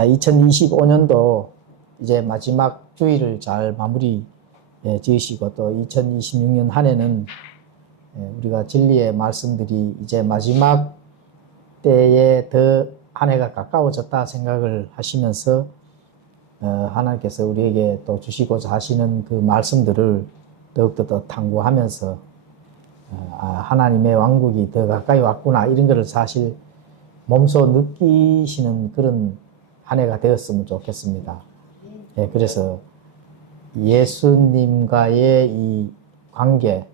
자, 2025년도 이제 마지막 주일을 잘 마무리 지으시고 또 2026년 한 해는 우리가 진리의 말씀들이 이제 마지막 때에 더 한 해가 가까워졌다 생각을 하시면서 하나님께서 우리에게 또 주시고자 하시는 그 말씀들을 더욱더 더 탐구하면서 하나님의 왕국이 더 가까이 왔구나 이런 것을 사실 몸소 느끼시는 그런 한 해가 되었으면 좋겠습니다. 그래서 예수님과의 이 관계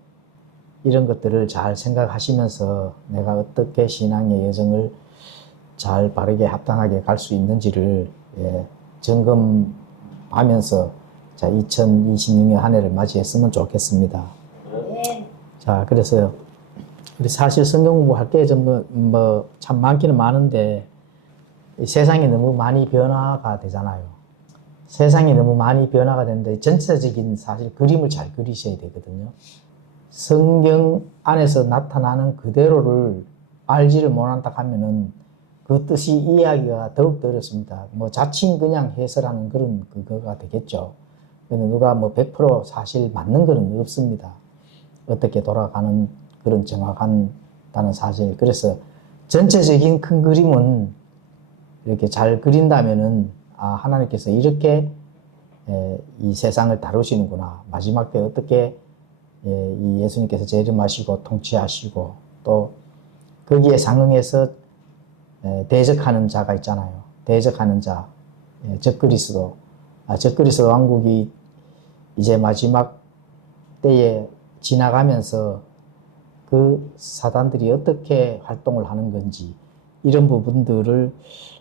이런 것들을 잘 생각하시면서 내가 어떻게 신앙의 여정을 잘 바르게 합당하게 갈 수 있는지를 점검하면서 자 2026년 한 해를 맞이했으면 좋겠습니다. 자, 그래서 우리 사실 성경 공부할 게 참 많기는 많은데 세상이 너무 많이 변화가 되잖아요. 세상이 너무 많이 변화가 되는데 전체적인 사실 그림을 잘 그리셔야 되거든요. 성경 안에서 나타나는 그대로를 알지를 못한다 하면은 그 뜻이 이해하기가 더욱더 어렵습니다. 뭐 자칭 그냥 해설하는 그런 그거가 되겠죠. 근데 누가 뭐 100% 사실 맞는 거는 없습니다. 어떻게 돌아가는 그런 정확한다는 사실. 그래서 전체적인 큰 그림은 이렇게 잘 그린다면은 하나님께서 이렇게 이 세상을 다루시는구나. 마지막 때 어떻게 이 예수님께서 재림하시고 통치하시고 또 거기에 상응해서 대적하는 자가 있잖아요. 대적하는 자, 적그리스도. 적그리스도 왕국이 이제 마지막 때에 지나가면서 그 사단들이 어떻게 활동을 하는 건지 이런 부분들을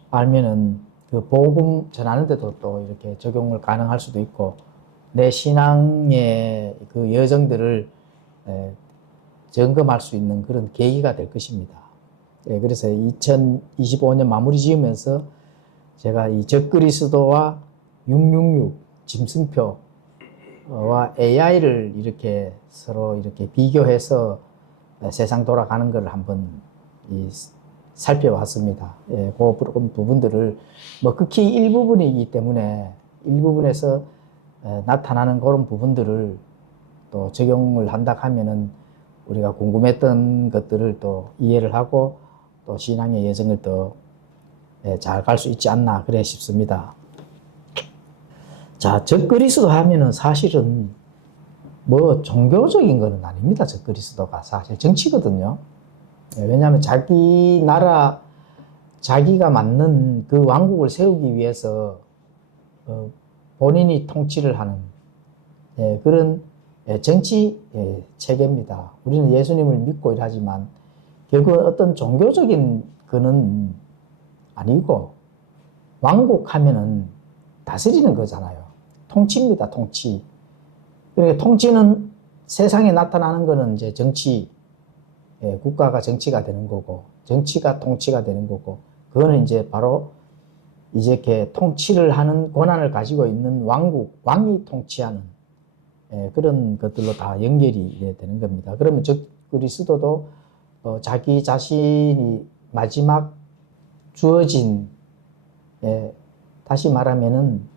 알면은 그 복음 전하는데도 또 이렇게 적용을 가능할 수도 있고 내 신앙의 그 여정들을 점검할 수 있는 그런 계기가 될 것입니다. 그래서 2025년 마무리 지으면서 제가 이 적그리스도와 666 짐승표와 AI를 이렇게 서로 이렇게 비교해서 세상 돌아가는 걸 한번 살펴봤습니다. 그 부분들을 뭐 극히 일부분이기 때문에 일부분에서 나타나는 그런 부분들을 또 적용을 한다 하면은 우리가 궁금했던 것들을 또 이해를 하고 또 신앙의 여정을 더 잘 갈 수 있지 않나 그래 싶습니다. 자, 적그리스도 하면은 사실은 뭐 종교적인 거는 아닙니다. 적그리스도가 사실 정치거든요. 왜냐하면 자기 나라 자기가 맞는 그 왕국을 세우기 위해서 본인이 통치를 하는 그런 정치 체계입니다. 우리는 예수님을 믿고 일하지만 결국은 어떤 종교적인 거는 아니고 왕국 하면은 다스리는 거잖아요. 통치입니다. 통치. 그러니까 통치는 세상에 나타나는 거는 이제 정치, 국가가 정치가 되는 거고 정치가 통치가 되는 거고 그거는 이제 바로 이제 이렇게 통치를 하는 권한을 가지고 있는 왕국, 왕이 통치하는 그런 것들로 다 연결이 되는 겁니다. 그러면 적그리스도도 자기 자신이 마지막 주어진 다시 말하면은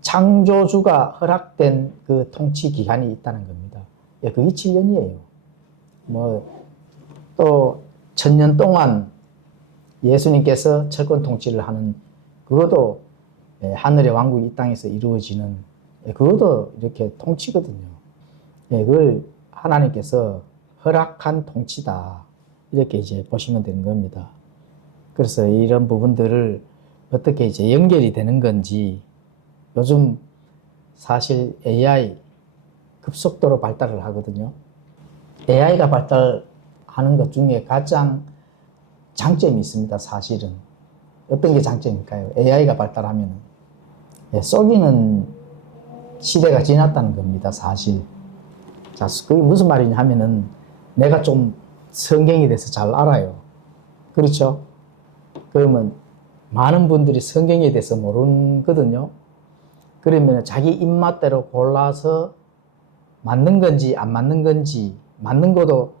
창조주가 허락된 그 통치 기간이 있다는 겁니다. 그게 7년이에요. 뭐 또 1000년 동안 예수님께서 철권 통치를 하는 그것도 하늘의 왕국이 이 땅에서 이루어지는 그것도 이렇게 통치거든요. 그걸 하나님께서 허락한 통치다. 이렇게 이제 보시면 되는 겁니다. 그래서 이런 부분들을 어떻게 이제 연결이 되는 건지 요즘 사실 AI 급속도로 발달을 하거든요. AI가 발달하는 것 중에 가장 장점이 있습니다. 사실은. 어떤 게 장점일까요? AI가 발달하면 속이는 시대가 지났다는 겁니다. 사실. 자, 그게 무슨 말이냐 하면은 내가 좀 성경에 대해서 잘 알아요. 그렇죠? 그러면 많은 분들이 성경에 대해서 모르거든요. 그러면 자기 입맛대로 골라서 맞는 건지 안 맞는 건지 맞는 것도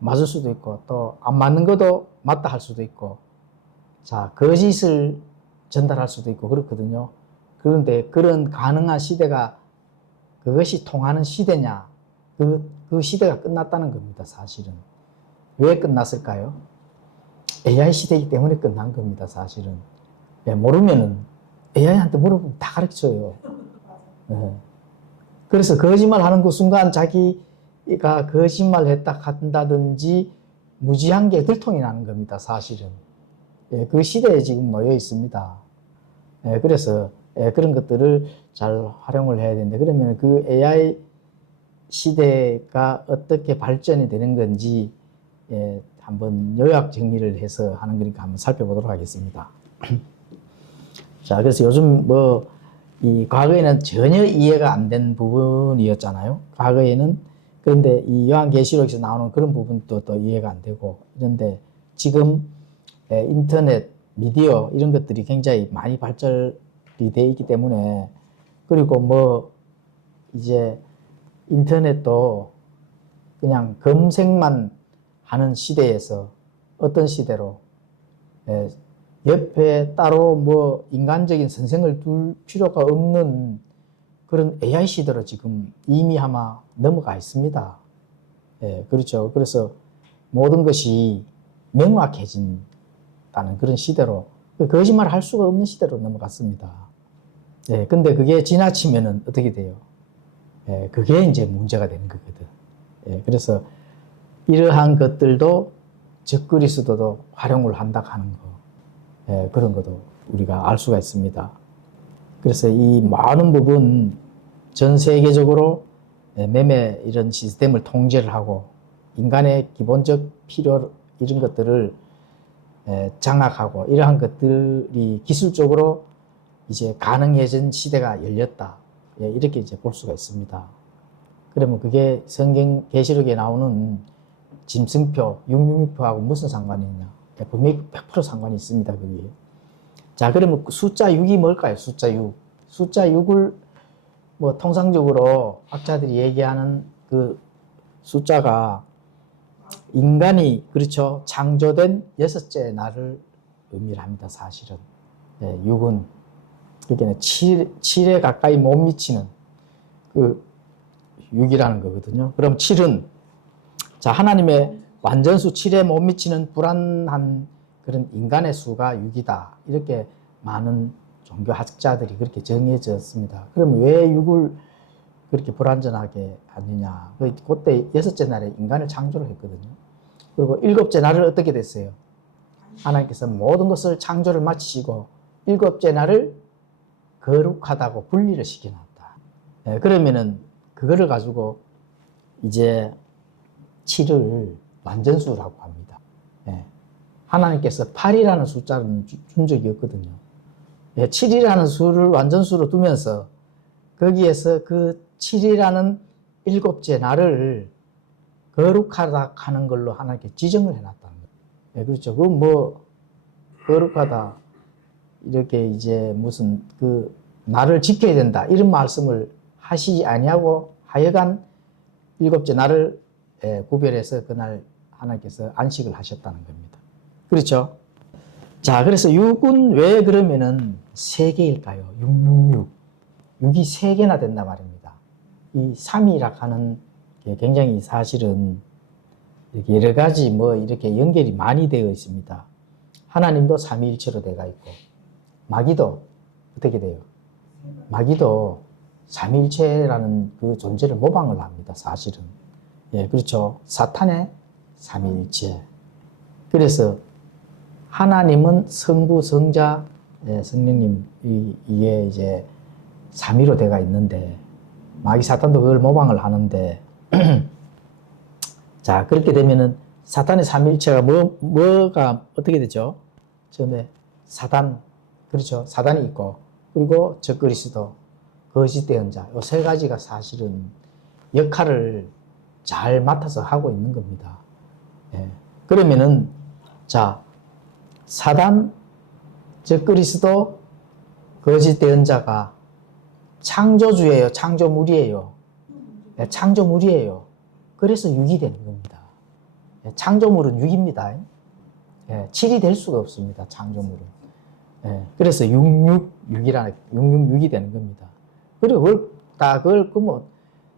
맞을 수도 있고 또 안 맞는 것도 맞다 할 수도 있고 자, 거짓을 전달할 수도 있고 그렇거든요. 그런데 그런 가능한 시대가 그것이 통하는 시대냐? 그 시대가 끝났다는 겁니다, 사실은. 왜 끝났을까요? AI 시대이기 때문에 끝난 겁니다, 사실은. 예, 모르면은 AI한테 물어보면 다 가르쳐줘요. 예. 그래서 거짓말 하는 그 순간 자기가 거짓말 했다 한다든지 무지한 게 들통이 나는 겁니다, 사실은. 예, 그 시대에 지금 놓여 있습니다. 예, 그래서 그런 것들을 잘 활용을 해야 되는데, 그러면 그 AI 시대가 어떻게 발전이 되는 건지 한번 요약 정리를 해서 하는 거니까 한번 살펴보도록 하겠습니다. 자, 그래서 요즘 이 과거에는 전혀 이해가 안 된 부분이었잖아요. 과거에는. 그런데 이 요한계시록에서 나오는 그런 부분도 또 이해가 안 되고 이런데 지금 인터넷, 미디어 이런 것들이 굉장히 많이 발전이 되어 있기 때문에, 그리고 이제 인터넷도 그냥 검색만 하는 시대에서 어떤 시대로 옆에 따로 인간적인 선생을 둘 필요가 없는 그런 AI 시대로 지금 이미 아마 넘어가 있습니다. 그렇죠. 그래서 모든 것이 명확해진다는 그런 시대로, 거짓말 할 수가 없는 시대로 넘어갔습니다. 근데 그게 지나치면은 어떻게 돼요? 그게 이제 문제가 되는 거거든. 그래서 이러한 것들도 적그리스도도 활용을 한다 하는 거, 그런 것도 우리가 알 수가 있습니다. 그래서 이 많은 부분 전 세계적으로 매매 이런 시스템을 통제를 하고 인간의 기본적 필요 이런 것들을 장악하고 이러한 것들이 기술적으로 이제 가능해진 시대가 열렸다. 이렇게 이제 볼 수가 있습니다. 그러면 그게 성경 계시록에 나오는 짐승표, 666표하고 무슨 상관이 있냐? 분명히 100% 상관이 있습니다, 그게. 자, 그러면 숫자 6이 뭘까요? 숫자 6. 숫자 6을 통상적으로 학자들이 얘기하는 그 숫자가 인간이, 그렇죠, 창조된 여섯째 날을 의미를 합니다, 사실은. 6은 그러니까 7에 가까이 못 미치는 그 6이라는 거거든요. 그럼 7은 자, 하나님의 완전수 7에 못 미치는 불안한 그런 인간의 수가 6이다. 이렇게 많은 종교학자들이 그렇게 정해졌습니다. 그럼 왜 6을 그렇게 불완전하게 하느냐? 그때 여섯째 날에 인간을 창조를 했거든요. 그리고 일곱째 날을 어떻게 됐어요? 하나님께서 모든 것을 창조를 마치시고 일곱째 날을 거룩하다고 분리를 시켜놨다. 그러면은 그거를 가지고 이제 7을 완전수라고 합니다. 하나님께서 8이라는 숫자를 준 적이 없거든요. 7이라는 수를 완전수로 두면서 거기에서 그 7이라는 일곱째 날을 거룩하다 하는 걸로 하나님께 지정을 해놨다는 거예요. 그렇죠. 그 거룩하다 이렇게 이제 무슨 그 날을 지켜야 된다 이런 말씀을 하시지 아니하고 하여간 일곱째 날을 구별해서 그날 하나님께서 안식을 하셨다는 겁니다. 그렇죠? 자, 그래서 6은 왜 그러면은 3개일까요? 666. 6이 3개나 된단 말입니다. 이 3이라 하는 게 굉장히 사실은 이렇게 여러 가지 이렇게 연결이 많이 되어 있습니다. 하나님도 삼위일체로 되어 있고, 마귀도 어떻게 돼요? 마귀도 삼위일체라는 그 존재를 모방을 합니다, 사실은. 그렇죠. 사탄의 삼위일체. 그래서 하나님은 성부, 성자, 성령님, 이게 이제 삼위로 되어 있는데, 마귀 사탄도 그걸 모방을 하는데, 자, 그렇게 되면은 사탄의 삼위일체가 뭐가 어떻게 되죠? 처음에 사단, 그렇죠. 사단이 있고, 그리고 적그리스도, 거짓 대언자, 이 세 가지가 사실은 역할을 잘 맡아서 하고 있는 겁니다. 그러면은, 자, 사단, 적그리스도, 거짓 대언자가 창조주예요? 창조물이에요? 창조물이에요. 그래서 6이 되는 겁니다. 창조물은 6입니다. 7이 될 수가 없습니다. 창조물은. 그래서 666이 되는 겁니다. 그리고 그걸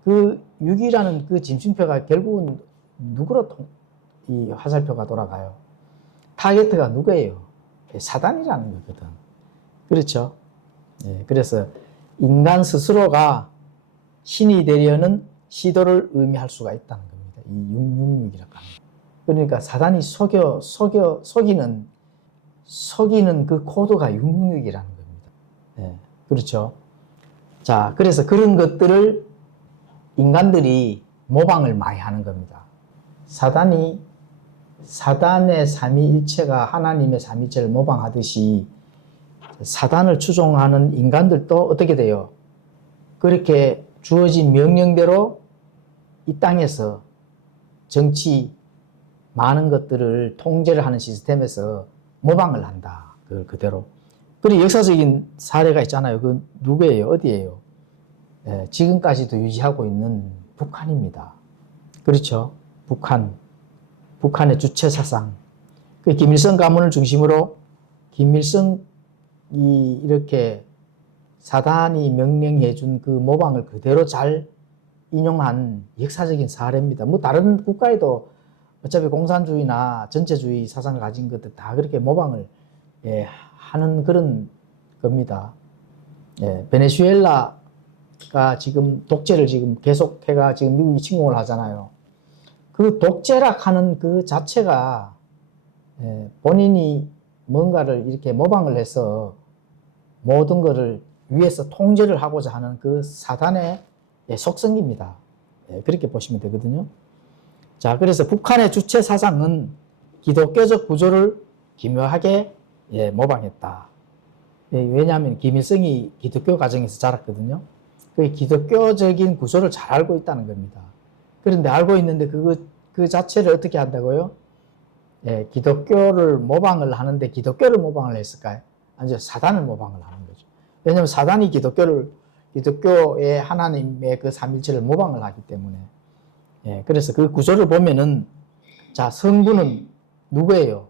그 6이라는 그 짐승표가 결국은 누구로 이 화살표가 돌아가요? 타겟트가 누구예요? 사단이라는 거거든. 그렇죠? 그래서 인간 스스로가 신이 되려는 시도를 의미할 수가 있다는 겁니다. 이 666이라고 하는 거. 그러니까 사단이 속이는 그 코드가 666이라는 겁니다. 그렇죠? 자, 그래서 그런 것들을 인간들이 모방을 많이 하는 겁니다. 사단의 삼위일체가 하나님의 삼위일체를 모방하듯이 사단을 추종하는 인간들도 어떻게 돼요? 그렇게 주어진 명령대로 이 땅에서 정치 많은 것들을 통제를 하는 시스템에서 모방을 한다. 그걸 그대로. 그리고 역사적인 사례가 있잖아요. 그 누구예요? 어디예요? 지금까지도 유지하고 있는 북한입니다. 그렇죠? 북한의 주체 사상. 그 김일성 가문을 중심으로 김일성이 이렇게 사단이 명령해 준 그 모방을 그대로 잘 인용한 역사적인 사례입니다. 뭐 다른 국가에도 어차피 공산주의나 전체주의 사상을 가진 것들 다 그렇게 모방을 하는 그런 겁니다. 베네수엘라가 지금 독재를 지금 계속해가 지금 미국이 침공을 하잖아요. 그 독재락 하는 그 자체가 본인이 뭔가를 이렇게 모방을 해서 모든 것을 위에서 통제를 하고자 하는 그 사단의 속성입니다. 그렇게 보시면 되거든요. 자, 그래서 북한의 주체 사상은 기독교적 구조를 기묘하게 모방했다. 왜냐하면 김일성이 기독교 가정에서 자랐거든요. 그 기독교적인 구조를 잘 알고 있다는 겁니다. 그런데 알고 있는데 그 자체를 어떻게 한다고요? 기독교를 모방을 하는데 기독교를 모방을 했을까요? 아니죠. 사단을 모방을 하는 거죠. 왜냐하면 사단이 기독교의 하나님의 그 삼일체를 모방을 하기 때문에. 그래서 그 구조를 보면은, 자, 성부는 누구예요?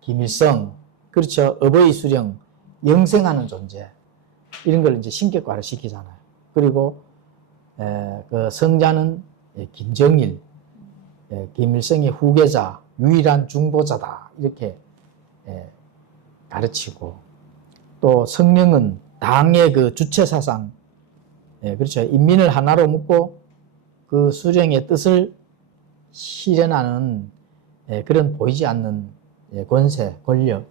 김일성. 그렇죠. 어버이 수령, 영생하는 존재. 이런 걸 이제 신격화를 시키잖아요. 그리고, 그 성자는 김정일, 김일성의 후계자, 유일한 중보자다. 이렇게 가르치고, 또 성령은 당의 그 주체 사상, 그렇죠. 인민을 하나로 묶고 그 수령의 뜻을 실현하는 그런 보이지 않는 권세, 권력,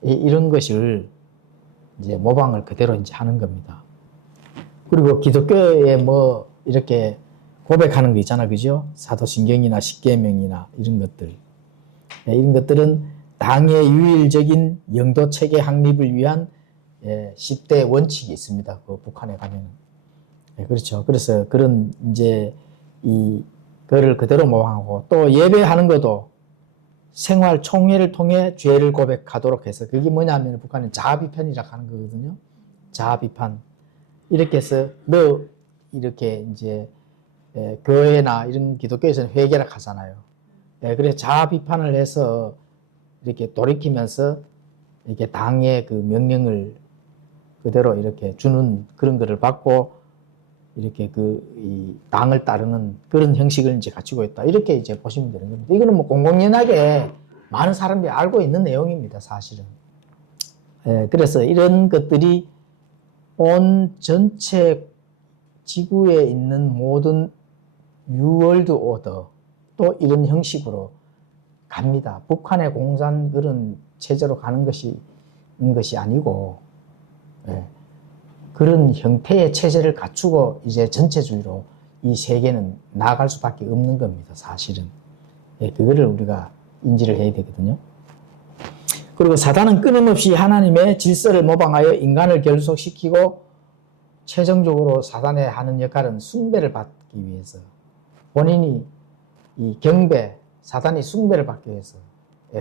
이런 것을 이제 모방을 그대로 이제 하는 겁니다. 그리고 기독교에 뭐 이렇게 고백하는 거 있잖아, 그죠? 사도신경이나 십계명이나 이런 것들. 이런 것들은 당의 유일적인 영도 체계 확립을 위한 10대 원칙이 있습니다. 그 북한에 가면은. 그렇죠. 그래서 그런 이제 그거를 그대로 모방하고, 또 예배하는 것도 생활 총회를 통해 죄를 고백하도록 해서, 그게 뭐냐면 북한은 자아비판이라고 하는 거거든요. 자아비판. 이렇게 해서 이렇게 이제 교회나 이런 기독교에서는 회개락 하잖아요. 그래서 자아비판을 해서 이렇게 돌이키면서 이렇게 당의 그 명령을 그대로 이렇게 주는 그런 거를 받고 이렇게 이 당을 따르는 그런 형식을 이제 갖추고 있다. 이렇게 이제 보시면 되는 겁니다. 이거는 뭐 공공연하게 많은 사람들이 알고 있는 내용입니다, 사실은. 그래서 이런 것들이 온 전체 지구에 있는 모든 뉴월드 오더 또 이런 형식으로 갑니다. 북한의 공산 그런 체제로 가는 것이 아니고, 그런 형태의 체제를 갖추고 이제 전체주의로 이 세계는 나아갈 수밖에 없는 겁니다, 사실은. 그거를 우리가 인지를 해야 되거든요. 그리고 사단은 끊임없이 하나님의 질서를 모방하여 인간을 결속시키고, 최종적으로 사단의 하는 역할은 숭배를 받기 위해서, 본인이 이 경배, 사단이 숭배를 받기 위해서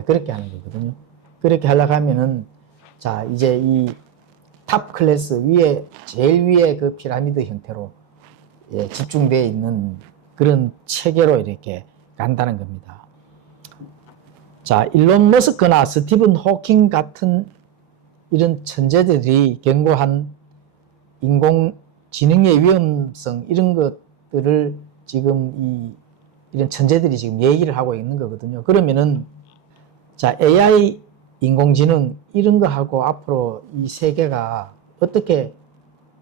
그렇게 하는 거거든요. 그렇게 하려고 하면은, 자, 이제 이 탑 클래스 위에, 제일 위에 그 피라미드 형태로 집중되어 있는 그런 체계로 이렇게 간다는 겁니다. 자, 일론 머스크나 스티븐 호킹 같은 이런 천재들이 경고한 인공지능의 위험성 이런 것들을 지금 이런 천재들이 지금 얘기를 하고 있는 거거든요. 그러면은 자, AI 인공지능 이런 거하고 앞으로 이 세계가 어떻게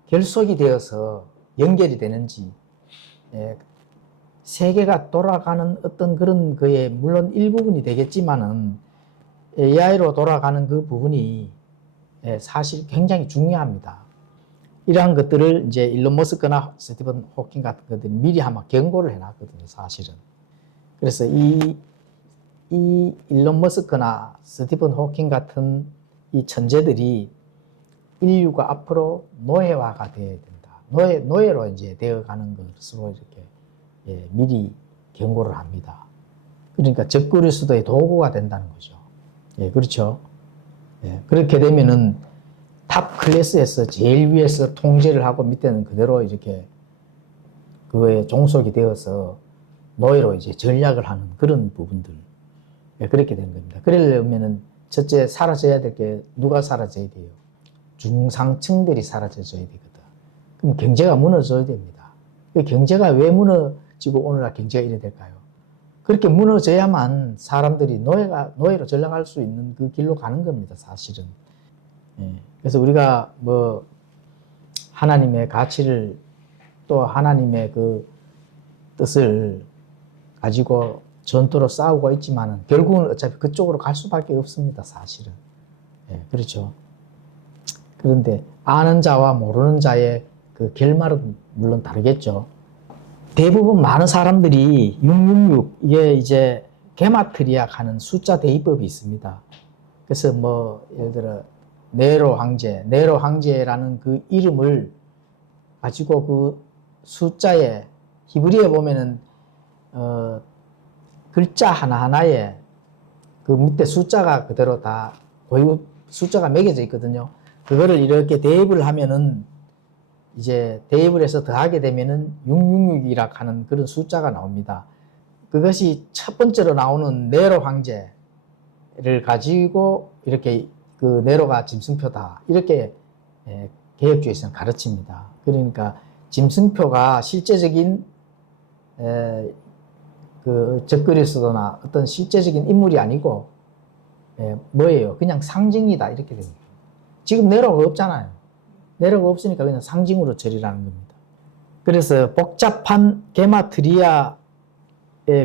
결속이 되어서 연결이 되는지, 세계가 돌아가는 어떤 그런 거에 물론 일부분이 되겠지만은 AI로 돌아가는 그 부분이 사실 굉장히 중요합니다. 이러한 것들을 이제 일론 머스크나 스티븐 호킹 같은 것들이 미리 아마 경고를 해놨거든요, 사실은. 그래서 이 일론 머스크나 스티븐 호킹 같은 이 천재들이 인류가 앞으로 노예화가 되어야 된다. 노예로 이제 되어가는 것으로 이렇게 미리 경고를 합니다. 그러니까 적그리 수도의 도구가 된다는 거죠. 그렇죠. 그렇게 되면은 탑 클래스에서 제일 위에서 통제를 하고 밑에는 그대로 이렇게 그거에 종속이 되어서 노예로 이제 전략을 하는 그런 부분들. 그렇게 된 겁니다. 그러려면은 첫째 사라져야 될 게 누가 사라져야 돼요? 중상층들이 사라져야 되거든. 그럼 경제가 무너져야 됩니다. 경제가 왜 무너지고 오늘날 경제가 이래 될까요? 그렇게 무너져야만 사람들이 노예로 전락할 수 있는 그 길로 가는 겁니다, 사실은. 그래서 우리가 뭐 하나님의 가치를 또 하나님의 그 뜻을 가지고 전투로 싸우고 있지만은 결국은 어차피 그쪽으로 갈 수밖에 없습니다, 사실은. 그렇죠. 그런데 아는 자와 모르는 자의 그 결말은 물론 다르겠죠. 대부분 많은 사람들이 666 이게 이제 게마트리아 하는 숫자 대입법이 있습니다. 그래서 뭐 예를 들어 네로 황제라는 그 이름을 가지고 그 숫자에 히브리에 보면은 글자 하나하나에 그 밑에 숫자가 그대로 다 고유 숫자가 매겨져 있거든요. 그거를 이렇게 대입을 하면은 이제 대입을 해서 더하게 되면은 666이라 하는 그런 숫자가 나옵니다. 그것이 첫 번째로 나오는 네로 황제를 가지고 이렇게 그 네로가 짐승표다. 이렇게 개혁주의에서는 가르칩니다. 그러니까 짐승표가 실제적인 그 적그리스도나 어떤 실제적인 인물이 아니고 뭐예요? 그냥 상징이다. 이렇게 됩니다. 지금 네로가 없잖아요. 네로가 없으니까 그냥 상징으로 처리라는 겁니다. 그래서 복잡한 게마트리아의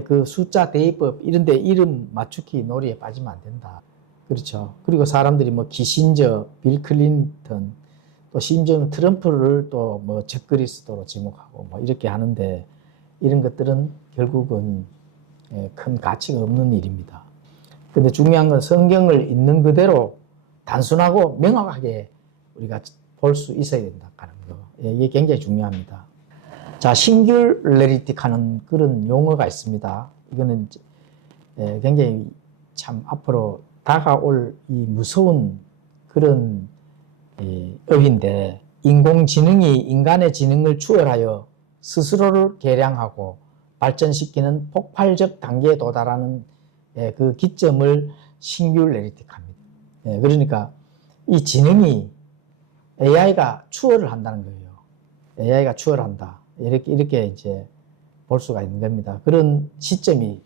그 숫자 대입법 이런데 이름 맞추기 놀이에 빠지면 안 된다. 그렇죠. 그리고 사람들이 뭐 키신저, 빌 클린턴, 또 심지어는 트럼프를 또 뭐 적그리스도로 지목하고 뭐 이렇게 하는데 이런 것들은 결국은 큰 가치가 없는 일입니다. 근데 중요한 건 성경을 있는 그대로 단순하고 명확하게 우리가 볼 수 있어야 된다는 거. 이게 굉장히 중요합니다. 자, 싱귤레리티 하는 그런 용어가 있습니다. 이거는 굉장히 참 앞으로 다가올 이 무서운 그런 업인데, 인공지능이 인간의 지능을 추월하여 스스로를 개량하고 발전시키는 폭발적 단계에 도달하는 그 기점을 싱귤레리티합니다. 그러니까 이 지능이 AI가 추월을 한다는 거예요. AI가 추월한다. 이렇게 이제 볼 수가 있는 겁니다. 그런 시점이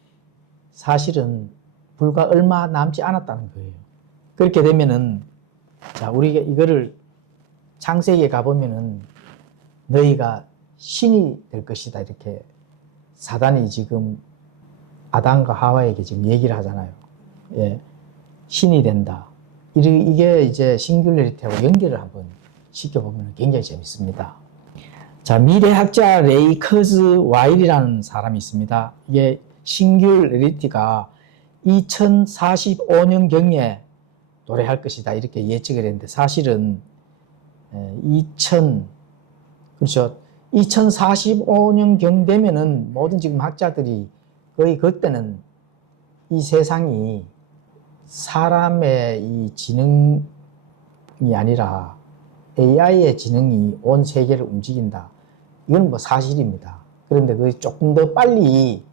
사실은 불과 얼마 남지 않았다는 거예요. 그렇게 되면은, 자, 우리가 이거를 창세기에 가보면은 너희가 신이 될 것이다. 이렇게 사단이 지금 아담과 하와에게 지금 얘기를 하잖아요. 신이 된다. 이게 이제 싱귤레리티하고 연결을 한번 시켜보면 굉장히 재밌습니다. 자, 미래학자 레이 커즈 와일이라는 사람이 있습니다. 이게 싱귤레리티가 2045년경에 도래할 것이다. 이렇게 예측을 했는데 사실은 그렇죠. 2045년경 되면은 모든 지금 학자들이 거의 그때는 이 세상이 사람의 이 지능이 아니라 AI의 지능이 온 세계를 움직인다. 이건 뭐 사실입니다. 그런데 그게 조금 더 빨리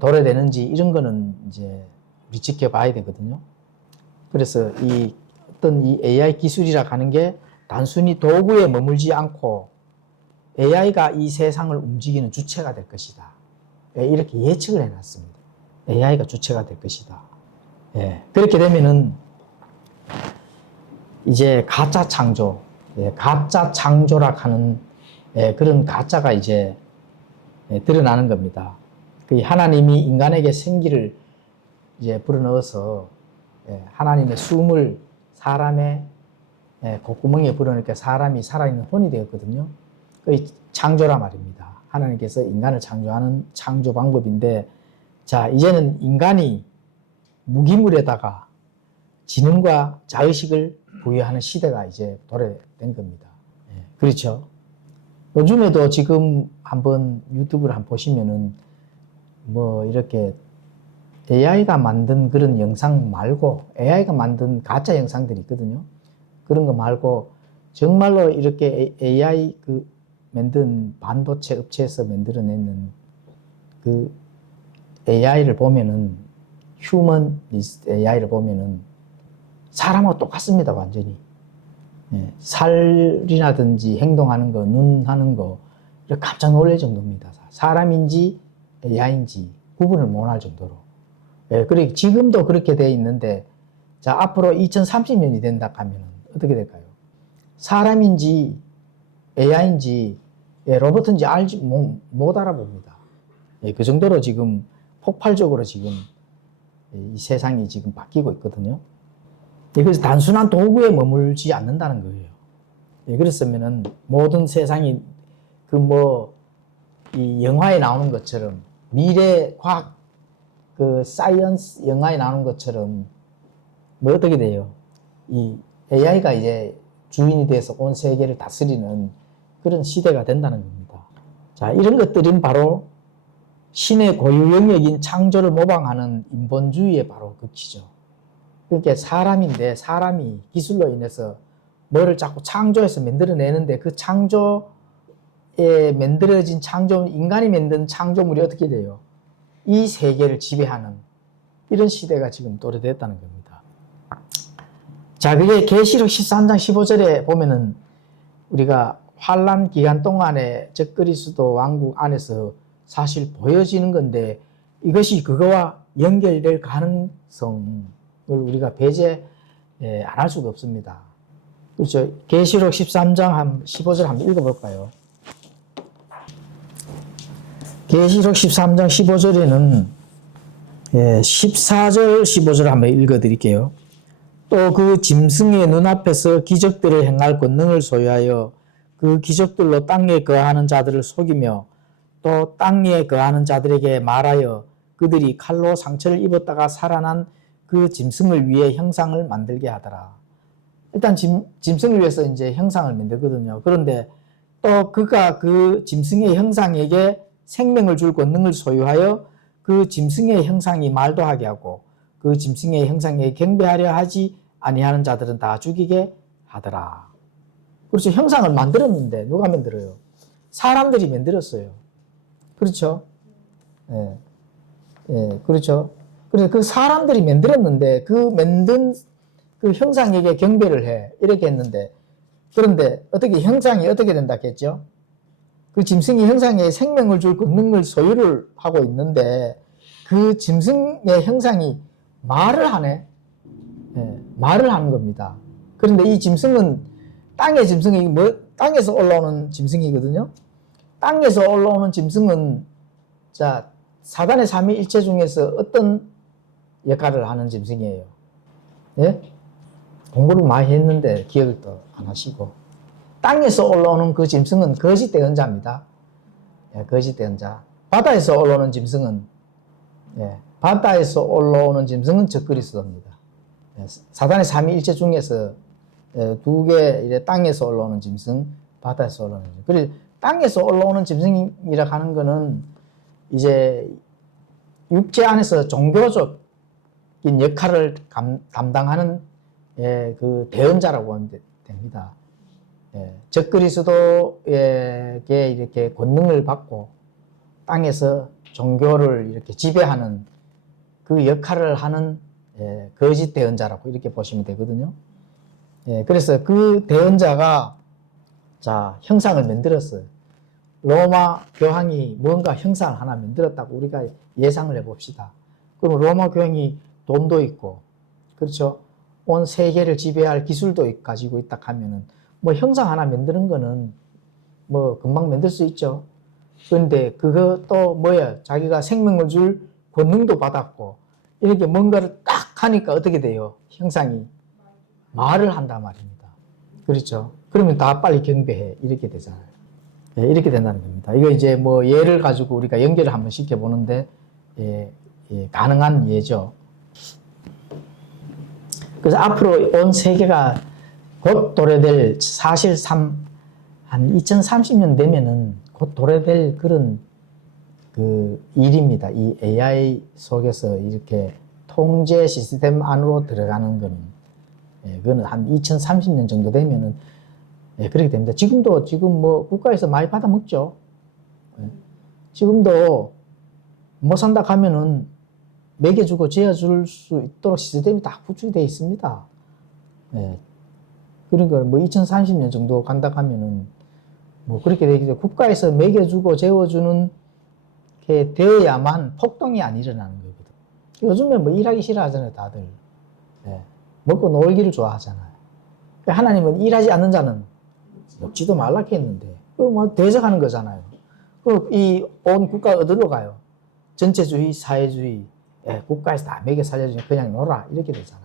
도래되는지 이런 거는 이제 우리 지켜봐야 되거든요. 그래서 이 어떤 이 AI 기술이라 하는 게 단순히 도구에 머물지 않고 AI가 이 세상을 움직이는 주체가 될 것이다. 예, 이렇게 예측을 해놨습니다. AI가 주체가 될 것이다. 예, 그렇게 되면은 이제 가짜 창조, 예, 가짜 창조라 하는 그런 가짜가 이제 드러나는 겁니다. 그 하나님이 인간에게 생기를 이제 불어넣어서 하나님의 숨을 사람의 콧구멍에 불어넣으니까 사람이 살아있는 혼이 되었거든요. 그 창조라 말입니다. 하나님께서 인간을 창조하는 창조 방법인데, 자, 이제는 인간이 무기물에다가 지능과 자의식을 부여하는 시대가 이제 도래된 겁니다. 그렇죠? 요즘에도 지금 한번 유튜브를 한번 보시면은 뭐 이렇게 AI가 만든 그런 영상 말고 AI가 만든 가짜 영상들이 있거든요. 그런 거 말고 정말로 이렇게 AI 그 만든 반도체 업체에서 만들어내는 그 AI를 보면은 휴먼 AI를 보면은 사람하고 똑같습니다. 완전히. 살이라든지 행동하는 거, 눈 하는 거 깜짝 놀랄 정도입니다. 사람인지 AI인지 구분을 못할 정도로. 그리고 지금도 그렇게 돼 있는데, 자, 앞으로 2030년이 된다 하면 어떻게 될까요? 사람인지 AI인지 로봇인지 알지 못 알아봅니다. 그 정도로 지금 폭발적으로 지금 이 세상이 지금 바뀌고 있거든요. 그래서 단순한 도구에 머물지 않는다는 거예요. 그랬으면은 모든 세상이 이 영화에 나오는 것처럼 미래 과학 그 사이언스 영화에 나오는 것처럼 뭐 어떻게 돼요? 이 AI가 이제 주인이 돼서 온 세계를 다스리는 그런 시대가 된다는 겁니다. 자, 이런 것들은 바로 신의 고유 영역인 창조를 모방하는 인본주의의 바로 극치죠. 그러니까 사람인데 사람이 기술로 인해서 뭐를 자꾸 창조해서 만들어내는데 그 창조에 만들어진 인간이 만든 창조물이 어떻게 돼요? 이 세계를 지배하는 이런 시대가 지금 도래됐다는 겁니다. 자, 그게 계시록 13장 15절에 보면은 우리가 환란 기간 동안에 적그리스도 왕국 안에서 사실 보여지는 건데 이것이 그거와 연결될 가능성을 우리가 배제 안 할 수가 없습니다. 그렇죠? 계시록 13장 15절 한번 읽어볼까요? 계시록 13장 15절에는 14절 15절 한번 읽어드릴게요. 또 그 짐승의 눈앞에서 기적들을 행할 권능을 소유하여 그 기적들로 땅에 거하는 자들을 속이며 또 땅에 거하는 자들에게 말하여 그들이 칼로 상처를 입었다가 살아난 그 짐승을 위해 형상을 만들게 하더라. 일단 짐승을 위해서 이제 형상을 만들거든요. 그런데 또 그가 그 짐승의 형상에게 생명을 줄 권능을 소유하여 그 짐승의 형상이 말도 하게 하고 그 짐승의 형상에 경배하려 하지 아니하는 자들은 다 죽이게 하더라. 그렇죠. 형상을 만들었는데 누가 만들어요? 사람들이 만들었어요. 그렇죠? 예. 예, 그렇죠. 그래서 그 사람들이 만들었는데 그 만든 그 형상에게 경배를 해. 이렇게 했는데 그런데 어떻게 형상이 어떻게 된다 했죠? 그 짐승이 형상에 생명을 줄 권능을 소유를 하고 있는데 그 짐승의 형상이 말을 하네. 예, 말을 하는 겁니다. 그런데 이 짐승은 땅의 짐승이 땅에서 올라오는 짐승이거든요. 땅에서 올라오는 짐승은 자 사단의 삼위일체 중에서 어떤 역할을 하는 짐승이에요? 예? 공부를 많이 했는데 기억을 또 안 하시고 땅에서 올라오는 그 짐승은 거짓 대언자입니다. 예, 거짓 대언자. 바다에서 올라오는 짐승은 바다에서 올라오는 짐승은 적그리스도입니다. 예, 사단의 삼위일체 중에서 두 개 땅에서 올라오는 짐승, 바다에서 올라오는 짐승. 그리고 땅에서 올라오는 짐승이라 하는 거는 이제 육체 안에서 종교적인 역할을 담당하는 그 대언자라고 하면 됩니다. 적그리스도에게 이렇게 권능을 받고 땅에서 종교를 이렇게 지배하는 그 역할을 하는 거짓 대언자라고 이렇게 보시면 되거든요. 예, 그래서 그 대언자가 자, 형상을 만들었어요. 로마 교황이 뭔가 형상을 하나 만들었다고 우리가 예상을 해봅시다. 그럼 로마 교황이 돈도 있고, 그렇죠? 온 세계를 지배할 기술도 가지고 있다 하면은, 뭐 형상 하나 만드는 거는 뭐 금방 만들 수 있죠. 그런데 그것도 뭐야? 자기가 생명을 줄 권능도 받았고, 이렇게 뭔가를 딱 하니까 어떻게 돼요? 형상이 말을 한단 말입니다. 그렇죠? 그러면 다 빨리 경배해. 이렇게 되잖아요. 예, 이렇게 된다는 겁니다. 이거 이제 뭐 예를 가지고 우리가 연결을 한번 시켜보는데, 예, 가능한 예죠. 그래서 앞으로 온 세계가 곧 도래될 사실 한 2030년 되면은 곧 도래될 그런 그 일입니다. 이 AI 속에서 이렇게 통제 시스템 안으로 들어가는 거는, 예, 그거는 한 2030년 정도 되면은, 예, 그렇게 됩니다. 지금 뭐 국가에서 많이 받아 먹죠. 예. 지금도 못 산다 하면은 먹여주고 재워줄 수 있도록 시스템이 다 구축이 되어 있습니다. 예. 그러니까 뭐 2030년 정도 간다 하면은 뭐 그렇게 되겠죠. 국가에서 먹여주고 재워주는 게 되어야만 폭동이 안 일어나는 거거든. 요즘에 뭐 일하기 싫어하잖아요, 다들. 예. 먹고 놀기를 좋아하잖아요. 하나님은 일하지 않는 자는 먹지도 말라 했는데, 그 뭐 대적하는 거잖아요. 그 이 온 국가가 어디로 가요? 전체주의, 사회주의, 예, 국가에서 다 먹여 살려주니 그냥 놀아 이렇게 되잖아요.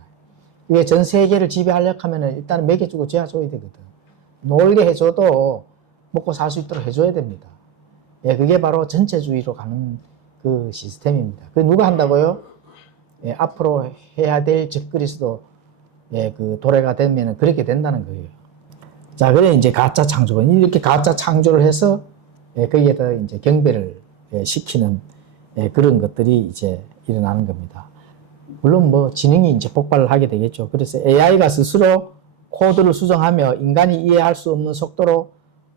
이게 전 세계를 지배하려고 하면은 일단 먹여주고 재워줘야 되거든. 놀게 해줘도 먹고 살 수 있도록 해줘야 됩니다. 예, 그게 바로 전체주의로 가는 그 시스템입니다. 그 누가 한다고요? 예, 앞으로 해야 될 적그리스도, 예, 그 도래가 되면은 그렇게 된다는 거예요. 자, 그래 이제 가짜 창조건 이렇게 가짜 창조를 해서, 예, 거기에다 이제 경배를, 예, 시키는, 예, 그런 것들이 이제 일어나는 겁니다. 물론 뭐 지능이 이제 폭발을 하게 되겠죠. 그래서 AI가 스스로 코드를 수정하며 인간이 이해할 수 없는 속도로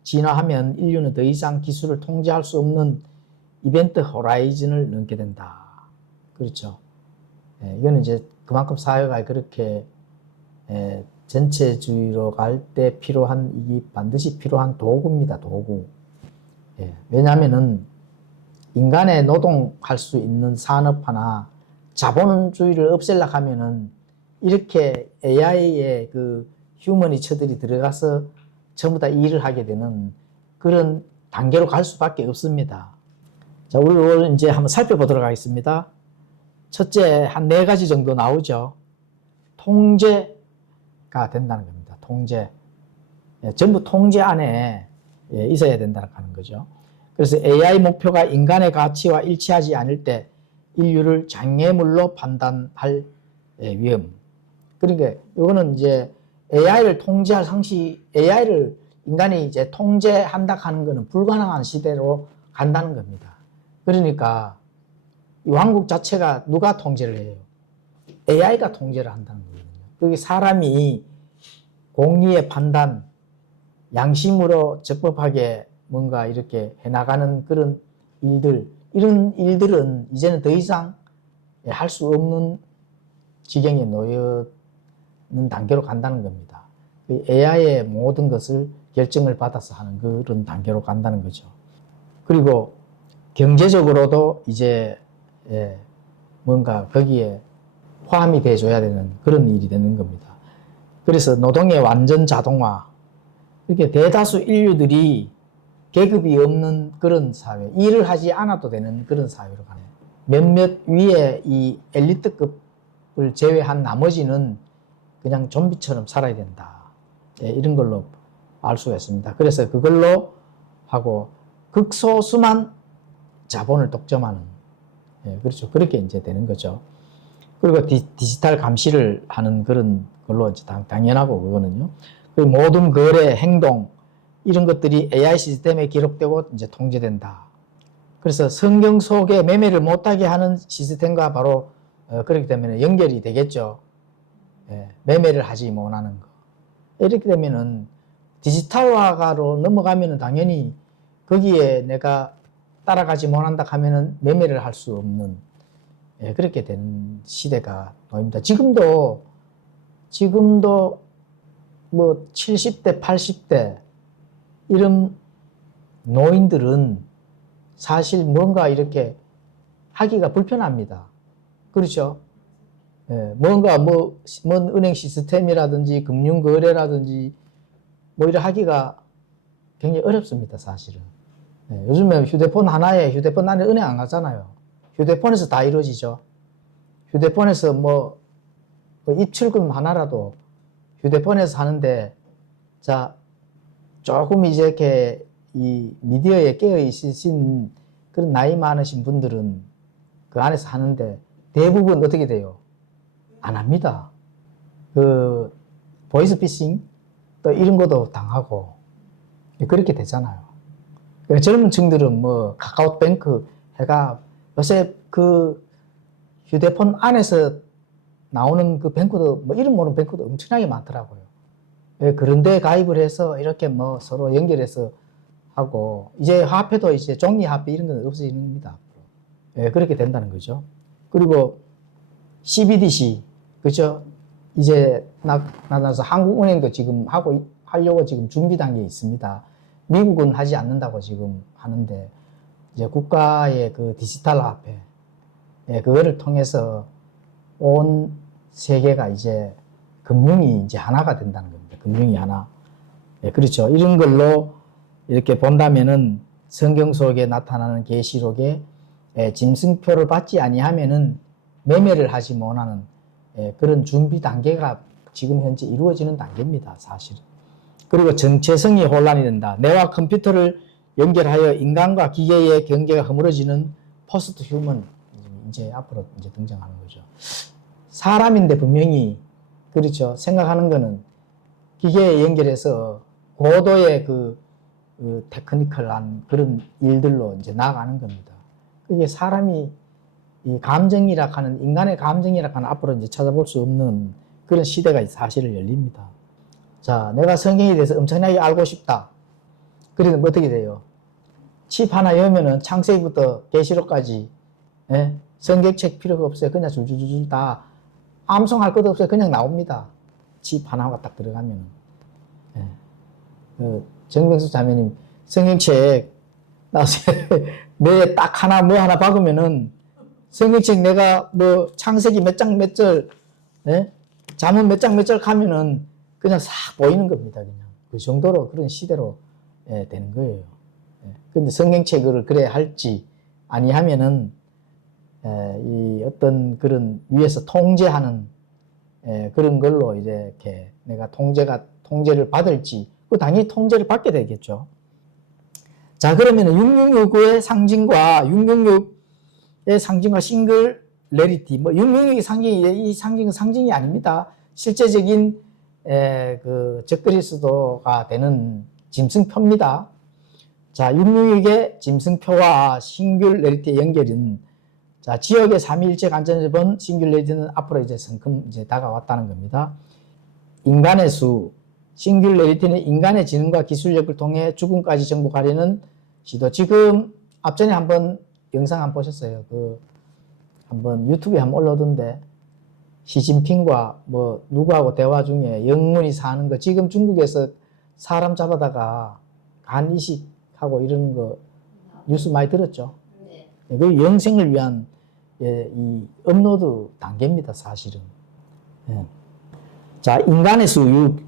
진화하면 인류는 더 이상 기술을 통제할 수 없는 이벤트 호라이즌을 넘게 된다. 그렇죠. 예, 이거는 이제 그만큼 사회가 그렇게, 예, 전체주의로 갈 때 필요한, 이게 반드시 필요한 도구입니다. 도구. 예, 왜냐하면은 인간의 노동할 수 있는 산업화나 자본주의를 없애려고 하면은 이렇게 AI의 그 휴머니처들이 들어가서 전부 다 일을 하게 되는 그런 단계로 갈 수밖에 없습니다. 자, 우리 오늘 이제 한번 살펴보도록 하겠습니다. 첫째, 한 4가지 정도 나오죠. 통제가 된다는 겁니다. 통제. 예, 전부 통제 안에, 예, 있어야 된다는 거죠. 그래서 AI 목표가 인간의 가치와 일치하지 않을 때 인류를 장애물로 판단할, 예, 위험. 그러니까 이거는 이제 AI를 통제할 AI를 인간이 이제 통제한다 하는 것은 불가능한 시대로 간다는 겁니다. 그러니까 이 왕국 자체가 누가 통제를 해요? AI가 통제를 한다는 거거든요. 그게 사람이 공리의 판단, 양심으로 적법하게 뭔가 이렇게 해나가는 그런 일들, 이런 일들은 이제는 더 이상 할 수 없는 지경에 놓여는 단계로 간다는 겁니다. AI의 모든 것을 결정을 받아서 하는 그런 단계로 간다는 거죠. 그리고 경제적으로도 이제, 예, 뭔가 거기에 포함이 돼줘야 되는 그런 일이 되는 겁니다. 그래서 노동의 완전 자동화, 이렇게 대다수 인류들이 계급이 없는 그런 사회, 일을 하지 않아도 되는 그런 사회로 가는, 몇몇 위에 이 엘리트급을 제외한 나머지는 그냥 좀비처럼 살아야 된다. 예, 이런 걸로 알 수가 있습니다. 그래서 그걸로 하고 극소수만 자본을 독점하는, 예, 그렇죠. 그렇게 이제 되는 거죠. 그리고 디지털 감시를 하는 그런 걸로 이제 당연하고 그거는요. 그리고 모든 거래, 행동 이런 것들이 AI 시스템에 기록되고 이제 통제된다. 그래서 성경 속에 매매를 못하게 하는 시스템과 바로 그렇기 때문에 연결이 되겠죠. 예, 매매를 하지 못하는 거. 이렇게 되면은 디지털화로 넘어가면은 당연히 거기에 내가 따라가지 못한다 하면은 매매를 할 수 없는, 예, 그렇게 되는 시대가 놓입니다. 지금도 뭐 70대, 80대 이런 노인들은 사실 뭔가 이렇게 하기가 불편합니다. 그렇죠? 예, 뭔가 뭔 은행 시스템이라든지 금융거래라든지 뭐 이런 하기가 굉장히 어렵습니다, 사실은. 예, 요즘에 휴대폰 하나에 휴대폰 안에 은행 안 가잖아요. 휴대폰에서 다 이루어지죠. 휴대폰에서 뭐 입출금 하나라도 휴대폰에서 하는데, 자, 조금 이제 이렇게 이 미디어에 깨어 있으신 그런 나이 많으신 분들은 그 안에서 하는데 대부분 어떻게 돼요? 안 합니다. 그 보이스피싱 또 이런 것도 당하고 그렇게 되잖아요. 젊은 층들은 뭐 카카오뱅크 해가 요새 그 휴대폰 안에서 나오는 그 뱅크도 뭐 이름 모르는 뱅크도 엄청나게 많더라고요. 그런데 가입을 해서 이렇게 뭐 서로 연결해서 하고 이제 화폐도 이제 종이 화폐 이런 건 없어지는 겁니다. 그렇게 된다는 거죠. 그리고 CBDC 그죠? 이제 나타나서 한국은행도 지금 하려고 지금 준비 단계에 있습니다. 미국은 하지 않는다고 지금 하는데 이제 국가의 그 디지털 화폐 그거를 통해서 온 세계가 이제 금융이 이제 하나가 된다는 겁니다. 금융이 하나. 그렇죠. 이런 걸로 이렇게 본다면은 성경 속에 나타나는 계시록에 짐승표를 받지 아니하면은 매매를 하지 못하는 그런 준비 단계가 지금 현재 이루어지는 단계입니다, 사실. 그리고 정체성이 혼란이 된다. 뇌와 컴퓨터를 연결하여 인간과 기계의 경계가 허물어지는 포스트 휴먼 이제 앞으로 이제 등장하는 거죠. 사람인데 분명히 그렇죠. 생각하는 거는 기계에 연결해서 고도의 그 테크니컬한 그런 일들로 이제 나아가는 겁니다. 그게 사람이 이 감정이라 하는 인간의 감정이라 하는 앞으로 이제 찾아볼 수 없는 그런 시대가 사실을 열립니다. 자, 내가 성경에 대해서 엄청나게 알고 싶다. 그래도 뭐 어떻게 돼요? 칩 하나 열면은 창세기부터 계시록까지 성경책 필요가 없어요. 그냥 줄줄줄 다 암송할 것도 없어요. 그냥 나옵니다. 칩 하나가 딱 들어가면은. 정명수 자매님 성경책 나오세요. 내 딱 하나 뭐 하나 박으면은 성경책 내가 뭐 창세기 몇 장 몇 절, 잠언 몇 장 몇 절 가면은 그냥 싹 보이는 겁니다. 그냥 그 정도로 그런 시대로 되는 거예요. 근데 성경책을 그래 할지 아니하면은 이 어떤 그런 위에서 통제하는 그런 걸로 이제 이렇게 내가 통제를 받을지 그 당연히 통제를 받게 되겠죠. 자, 그러면은 6669의 상징과 666의 상징과 싱글레리티, 뭐 666의 상징이 이 상징은 상징이 아닙니다. 실제적인 그 적그리스도가 되는 짐승표입니다. 자, 666의 짐승표와 싱글레리티의 연결은 자, 지역의 삼위일체 관점에서 본 싱글레리티는 앞으로 이제 성큼 이제 다가왔다는 겁니다. 인간의 수, 싱글레리티는 인간의 지능과 기술력을 통해 죽음까지 정복하려는 시도. 지금 앞전에 한번 영상 한번 보셨어요. 그 한번 유튜브에 한번 올라오던데 시진핑과 뭐 누구하고 대화 중에 영문이 사는 거 지금 중국에서 사람 잡아다가 간 이식하고 이러는 거 뉴스 많이 들었죠. 그 영생을 위한 이 업로드 단계입니다, 사실은. 자, 인간의 수 6.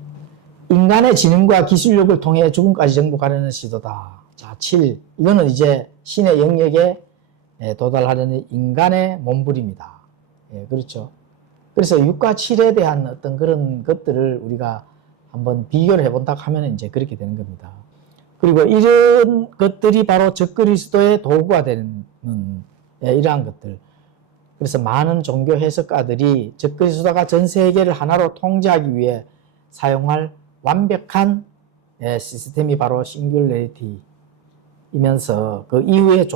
인간의 지능과 기술력을 통해 죽음까지 정복하려는 시도다. 자, 7. 이거는 이제 신의 영역에 도달하려는 인간의 몸부림이다. 그렇죠. 그래서 6과 7에 대한 어떤 그런 것들을 우리가 한번 비교를 해본다고 하면 이제 그렇게 되는 겁니다. 그리고 이런 것들이 바로 적그리스도의 도구가 되는 이러한 것들. 그래서 많은 종교 해석가들이 적그리스도가 전 세계를 하나로 통제하기 위해 사용할 완벽한 시스템이 바로 싱귤레리티이면서 그 이후에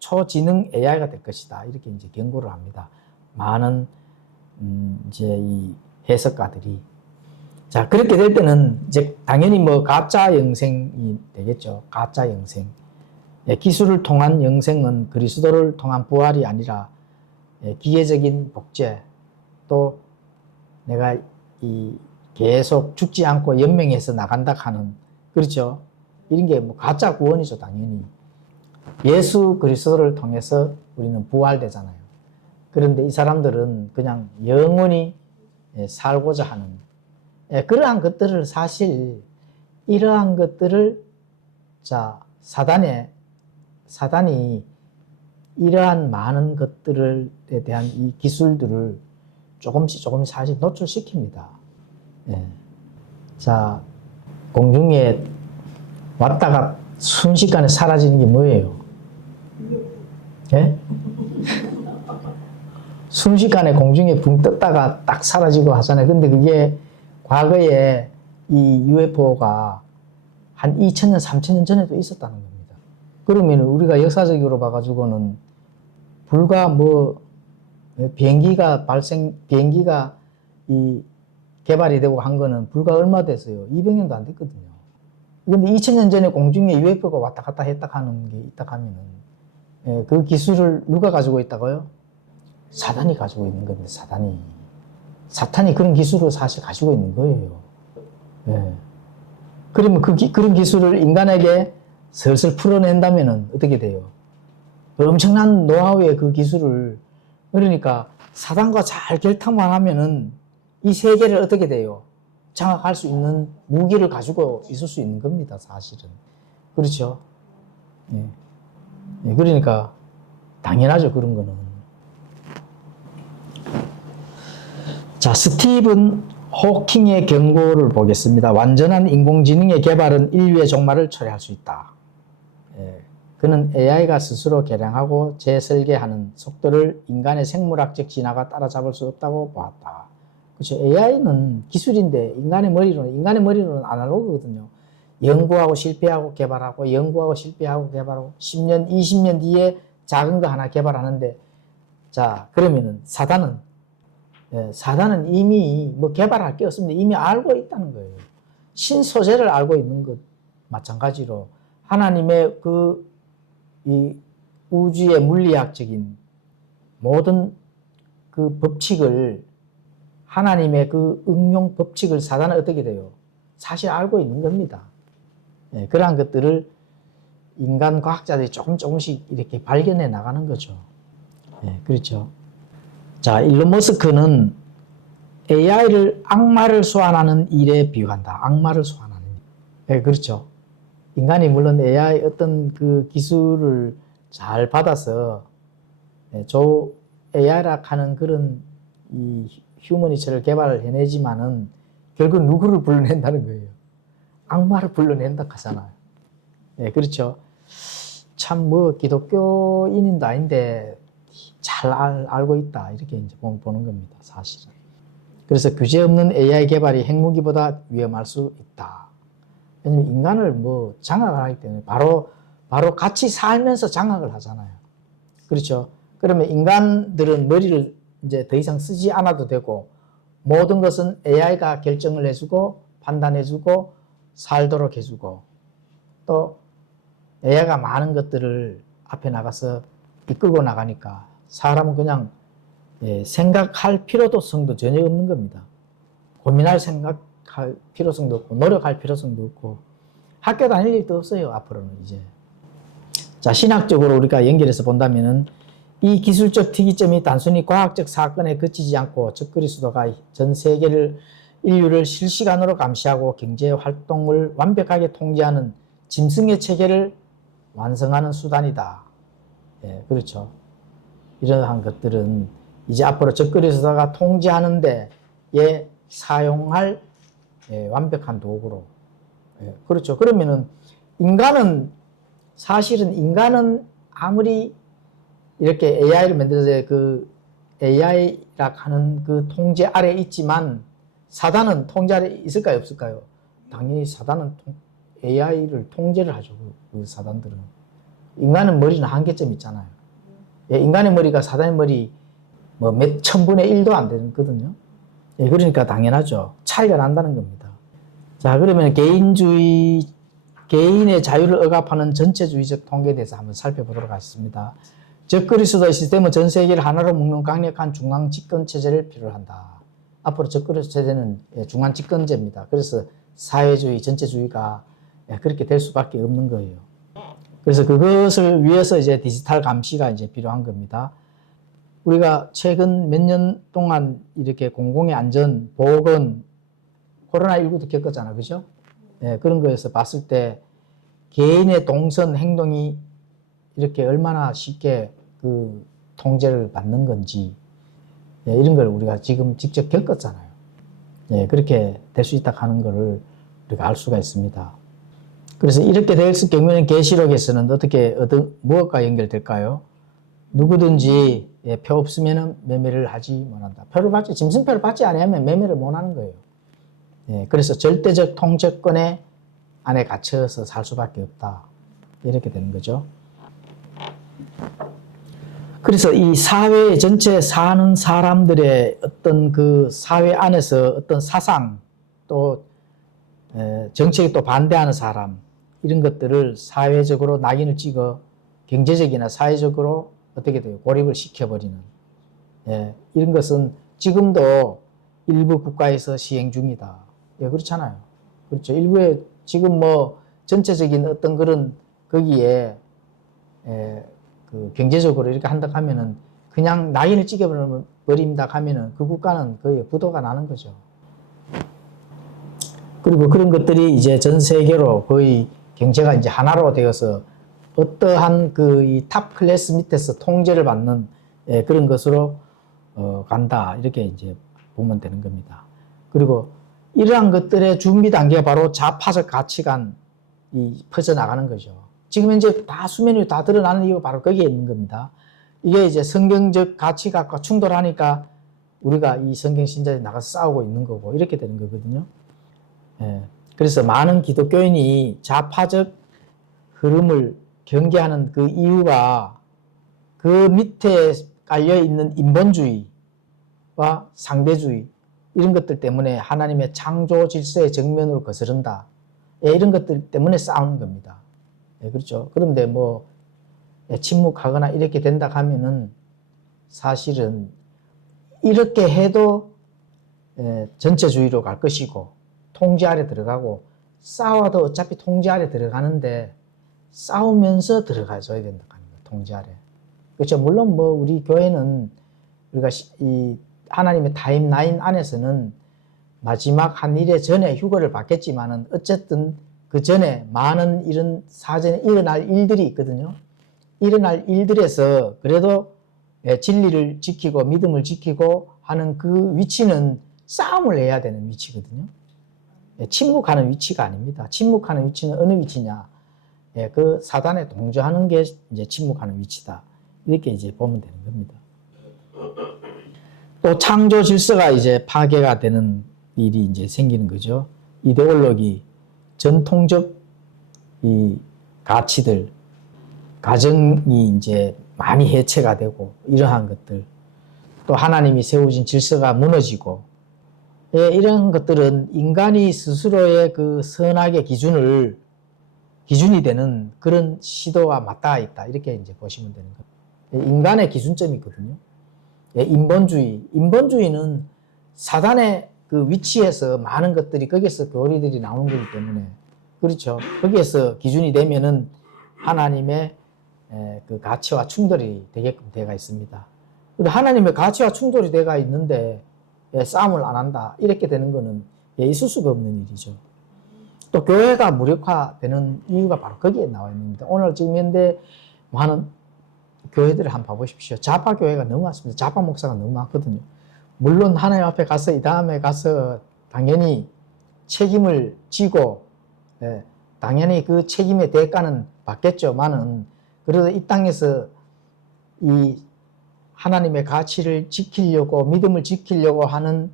초지능 AI가 될 것이다. 이렇게 이제 경고를 합니다. 많은 이제 이 해석가들이. 자, 그렇게 될 때는 이제 당연히 뭐 가짜 영생이 되겠죠. 가짜 영생. 기술을 통한 영생은 그리스도를 통한 부활이 아니라 기계적인 복제, 또 내가 이 계속 죽지 않고 연명해서 나간다 하는, 그렇죠? 이런 게 뭐 가짜 구원이죠, 당연히. 예수 그리스도를 통해서 우리는 부활되잖아요. 그런데 이 사람들은 그냥 영원히 살고자 하는, 그러한 것들을 사실, 이러한 것들을, 자, 사단이 이러한 많은 것들에 대한 이 기술들을 조금씩 사실 노출시킵니다. 자, 공중에 왔다가 순식간에 사라지는 게 뭐예요? 예? 순식간에 공중에 붕 떴다가 딱 사라지고 하잖아요. 근데 그게 과거에 이 UFO가 한 2000년, 3000년 전에도 있었다는 겁니다. 그러면 우리가 역사적으로 봐가지고는 불과 뭐 비행기가 이 개발이 되고 한 거는 불과 얼마 됐어요. 200년도 안 됐거든요. 근데 2000년 전에 공중에 UFO가 왔다 갔다 했다 하는 게 있다 하면은, 그 기술을 누가 가지고 있다고요? 사단이 가지고 있는 겁니다. 사탄이 그런 기술을 사실 가지고 있는 거예요. 그러면 그런 기술을 인간에게 슬슬 풀어낸다면은 어떻게 돼요? 엄청난 노하우의 그 기술을, 그러니까 사단과 잘 결탁만 하면은 이 세계를 어떻게 돼요? 장악할 수 있는 무기를 가지고 있을 수 있는 겁니다, 사실은. 그렇죠? 그러니까 당연하죠, 그런 거는. 자, 스티븐 호킹의 경고를 보겠습니다. 완전한 인공지능의 개발은 인류의 종말을 초래할 수 있다. 그는 AI가 스스로 개량하고 재설계하는 속도를 인간의 생물학적 진화가 따라잡을 수 없다고 보았다. 그렇죠. AI는 기술인데 인간의 머리로는 아날로그거든요. 연구하고 실패하고 개발하고 연구하고 실패하고 개발하고 10년, 20년 뒤에 작은 거 하나 개발하는데, 자, 그러면은 사단은 이미 뭐 개발할 게 없습니다. 이미 알고 있다는 거예요. 신소재를 알고 있는 것 마찬가지로 하나님의 이 우주의 물리학적인 모든 그 법칙을, 하나님의 그 응용 법칙을 사단은 어떻게 돼요? 사실 알고 있는 겁니다. 그러한 것들을 인간 과학자들이 조금씩 이렇게 발견해 나가는 거죠. 그렇죠. 자, 일론 머스크는 AI를 악마를 소환하는 일에 비유한다. 악마를 소환하는 일. 그렇죠. 인간이 물론 AI 어떤 그 기술을 잘 받아서 AI라 하는 그런 이 휴머니처를 개발을 해내지만은 결국 누구를 불러낸다는 거예요? 악마를 불러낸다 하잖아요. 그렇죠. 참 뭐 기독교인도 아닌데 잘 알고 있다, 이렇게 이제 보는 겁니다, 사실은. 그래서 규제 없는 AI 개발이 핵무기보다 위험할 수 있다. 왜냐면 인간을 뭐 장악을 하기 때문에 바로 같이 살면서 장악을 하잖아요. 그렇죠. 그러면 인간들은 머리를 이제 더 이상 쓰지 않아도 되고, 모든 것은 AI가 결정을 해주고 판단해주고 살도록 해주고, 또 AI가 많은 것들을 앞에 나가서 이끌고 나가니까 사람은 그냥 생각할 필요성도 전혀 없는 겁니다. 생각할 필요성도 없고 노력할 필요성도 없고 학교 다닐 일도 없어요, 앞으로는 이제. 자, 신학적으로 우리가 연결해서 본다면은 이 기술적 특이점이 단순히 과학적 사건에 그치지 않고 적그리스도가 전 세계를, 인류를 실시간으로 감시하고 경제 활동을 완벽하게 통제하는 짐승의 체계를 완성하는 수단이다. 그렇죠. 이러한 것들은 이제 앞으로 적그리스도가 통제하는 데에 사용할 완벽한 도구로. 그렇죠. 그러면은 사실은 인간은 아무리 이렇게 AI를 만들어서 그 AI라 하는 그 통제 아래 있지만 사단은 통제 아래 있을까요, 없을까요? 당연히 사단은 AI를 통제를 하죠. 그 사단들은. 인간은 머리는 한계점이 있잖아요. 인간의 머리가 사단의 머리 뭐 몇 천분의 1도 안 되거든요. 그러니까 당연하죠. 차이가 난다는 겁니다. 자, 그러면 개인의 자유를 억압하는 전체주의적 통계에 대해서 한번 살펴보도록 하겠습니다. 적그리스도의 시스템은 전 세계를 하나로 묶는 강력한 중앙 집권 체제를 필요로 한다. 앞으로 접근해서 되는 중앙 집권제입니다. 그래서 사회주의, 전체주의가 그렇게 될 수밖에 없는 거예요. 그래서 그것을 위해서 이제 디지털 감시가 이제 필요한 겁니다. 우리가 최근 몇 년 동안 이렇게 공공의 안전, 보건, 코로나19도 겪었잖아, 그죠? 그런 거에서 봤을 때 개인의 동선 행동이 이렇게 얼마나 쉽게 그 통제를 받는 건지 이런 걸 우리가 지금 직접 겪었잖아요. 그렇게 될 수 있다 하는 것을 우리가 알 수가 있습니다. 그래서 이렇게 될 경우에는 계시록에서는 어떻게 무엇과 연결될까요? 누구든지 표 없으면 매매를 하지 못한다. 짐승표를 받지 않으면 매매를 못하는 거예요. 그래서 절대적 통제권에 안에 갇혀서 살 수밖에 없다. 이렇게 되는 거죠. 그래서 이 사회 전체 사는 사람들의 어떤 그 사회 안에서 어떤 사상 또 정책에 또 반대하는 사람 이런 것들을 사회적으로 낙인을 찍어 경제적이나 사회적으로 어떻게 돼요? 고립을 시켜버리는 이런 것은 지금도 일부 국가에서 시행 중이다. 그렇잖아요. 그렇죠. 일부에 지금 뭐 전체적인 어떤 그런 거기에 그 경제적으로 이렇게 한다 하면은 그냥 낙인을 찍어버린다 하면은 그 국가는 거의 부도가 나는 거죠. 그리고 그런 것들이 이제 전 세계로 거의 경제가 이제 하나로 되어서 어떠한 그 이 탑 클래스 밑에서 통제를 받는 그런 것으로 간다. 이렇게 이제 보면 되는 겁니다. 그리고 이러한 것들의 준비 단계가 바로 좌파적 가치관이 퍼져나가는 거죠. 지금 현재 다 수면 위에 다 드러나는 이유가 바로 거기에 있는 겁니다. 이게 이제 성경적 가치관과 충돌하니까 우리가 이 성경 신자들이 나가서 싸우고 있는 거고 이렇게 되는 거거든요. 그래서 많은 기독교인이 좌파적 흐름을 경계하는 그 이유가 그 밑에 깔려있는 인본주의와 상대주의 이런 것들 때문에 하나님의 창조 질서의 정면으로 거스른다. 이런 것들 때문에 싸우는 겁니다. 그렇죠. 그런데 뭐 침묵하거나 이렇게 된다 하면은 사실은 이렇게 해도 전체주의로 갈 것이고 통제 아래 들어가고 싸워도 어차피 통제 아래 들어가는데 싸우면서 들어가줘야 된다 하는 거예요. 통제 아래. 그렇죠. 물론 뭐 우리 교회는 우리가 이 하나님의 타임라인 안에서는 마지막 한 일에 전에 휴거를 받겠지만은 어쨌든 그 전에 많은 이런 사전에 일어날 일들이 있거든요. 일어날 일들에서 그래도 진리를 지키고 믿음을 지키고 하는 그 위치는 싸움을 해야 되는 위치거든요. 침묵하는 위치가 아닙니다. 침묵하는 위치는 어느 위치냐? 그 사단에 동조하는 게 이제 침묵하는 위치다. 이렇게 이제 보면 되는 겁니다. 또 창조 질서가 이제 파괴가 되는 일이 이제 생기는 거죠. 이데올로기, 전통적 이 가치들, 가정이 이제 많이 해체가 되고 이러한 것들, 또 하나님이 세우신 질서가 무너지고 이런 것들은 인간이 스스로의 그 선악의 기준이 되는 그런 시도와 맞닿아 있다. 이렇게 이제 보시면 되는 겁니다. 인간의 기준점이 있거든요. 인본주의는 사단의 그 위치에서 많은 것들이 거기에서 교리들이 나오는 거기 때문에 그렇죠. 거기에서 기준이 되면은 하나님의 그 가치와 충돌이 되게끔 되어 있습니다. 근데 하나님의 가치와 충돌이 되어 있는데 싸움을 안 한다. 이렇게 되는 거는 있을 수가 없는 일이죠. 또 교회가 무력화되는 이유가 바로 거기에 나와 있습니다. 오늘 지금 현대 많은 교회들을 한번 봐보십시오. 좌파 교회가 너무 많습니다. 좌파 목사가 너무 많거든요. 물론 하나님 앞에 가서 이 다음에 가서 당연히 책임을 지고 당연히 그 책임의 대가는 받겠죠만은 그래도 이 땅에서 이 하나님의 가치를 지키려고 믿음을 지키려고 하는